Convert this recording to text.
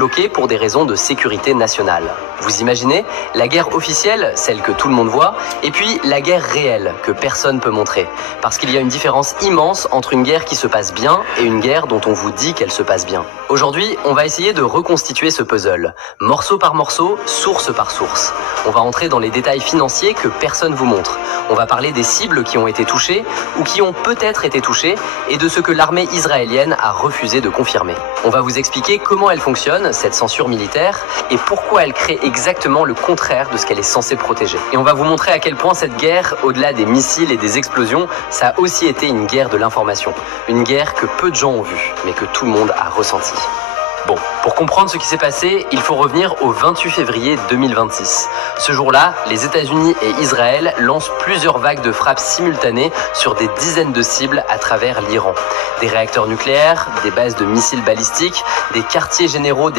bloquée pour des raisons de sécurité nationale. Vous imaginez, la guerre officielle, celle que tout le monde voit, et puis la guerre réelle, que personne peut montrer. Parce qu'il y a une différence immense entre une guerre qui se passe bien et une guerre dont on vous dit qu'elle se passe bien. Aujourd'hui, on va essayer de reconstituer ce puzzle, morceau par morceau, source par source. On va entrer dans les détails financiers que personne vous montre. On va parler des cibles qui ont été touchées ou qui ont peut-être été touchées et de ce que l'armée israélienne a refusé de confirmer. On va vous expliquer comment elle fonctionne, cette censure militaire, et pourquoi elle crée exactement le contraire de ce qu'elle est censée protéger. Et on va vous montrer à quel point cette guerre, au-delà des missiles et des explosions, ça a aussi été une guerre de l'information. Une guerre que peu de gens ont vue, mais que tout le monde a ressentie. Bon, pour comprendre ce qui s'est passé, il faut revenir au 28 février 2026. Ce jour-là, les États-Unis et Israël lancent plusieurs vagues de frappes simultanées sur des dizaines de cibles à travers l'Iran. Des réacteurs nucléaires, des bases de missiles balistiques, des quartiers généraux